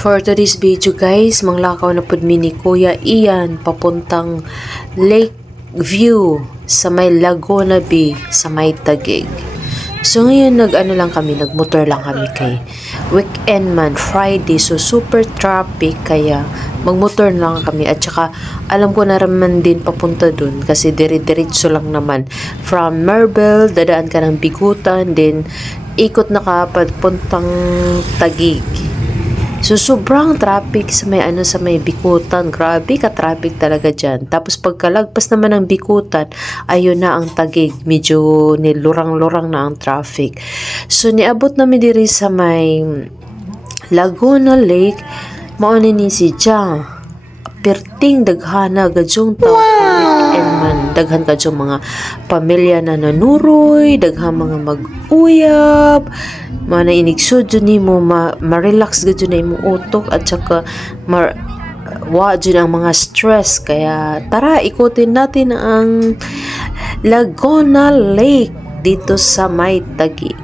For today's video guys, manglakaw na pud mi ni Kuya Ian papuntang Lake View sa may Laguna Bay sa may Taguig. So ngayon nagmotor lang kami kay weekend man, Friday, so super traffic kaya magmotor lang kami at saka alam ko na raman din papunta dun kasi dire-diretso lang naman from Merbel, dadaan ka ng Bigutan, then ikot na ka papuntang Taguig. So, sobrang traffic sa may Bikutan. Grabe ka-traffic talaga dyan. Tapos, pagkalagpas naman ng Bikutan, ayun na ang Taguig. Medyo nilurang-lurang na ang traffic. So, niabot namin diri sa may Laguna Lake. Mauna ni si Jang. Perting daghana gadyong tao. And man, daghan kadyong mga pamilya na nanuroy, daghan mga mag-uyab, mana inigsod ni mo ma-relax gud na imong utok at saka wa jud ang mga stress. Kaya tara ikutin natin ang Laguna Lake dito sa may Taguig.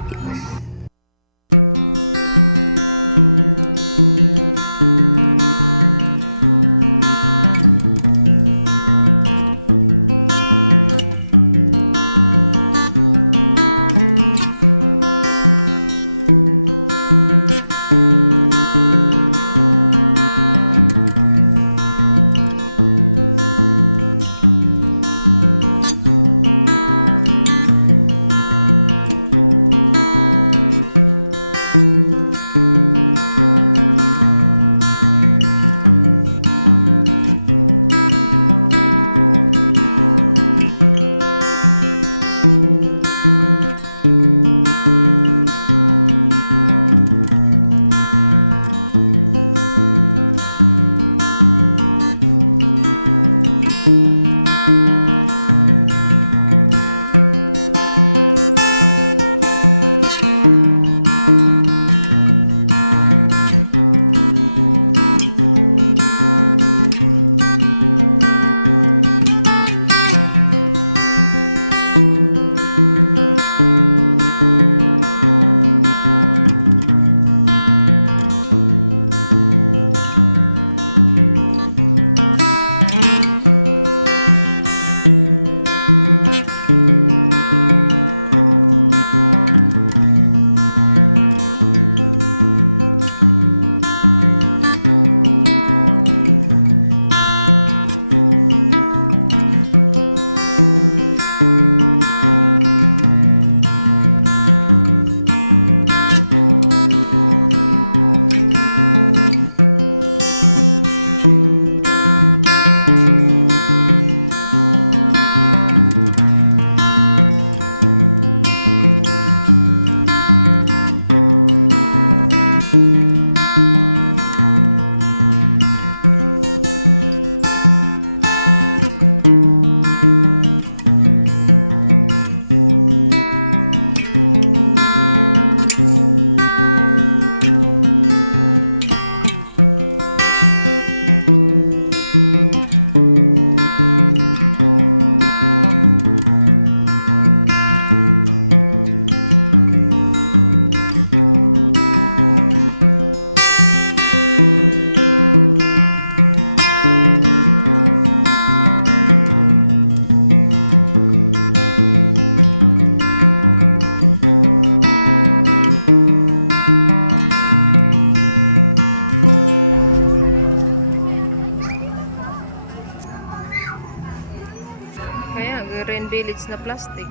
Green Village na plastic.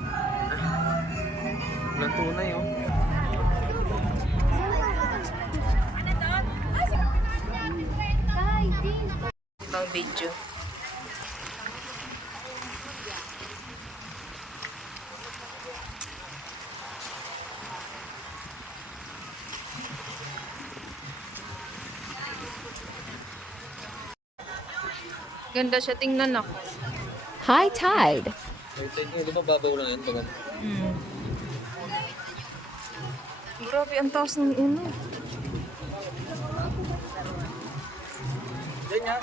Walang tunay oh. Pang video. Ganda siya, tingnan ako. High tide. High tide nga, di ba babaw lang yan pag ano? Grabe, ang taas ng uno. Yan nga.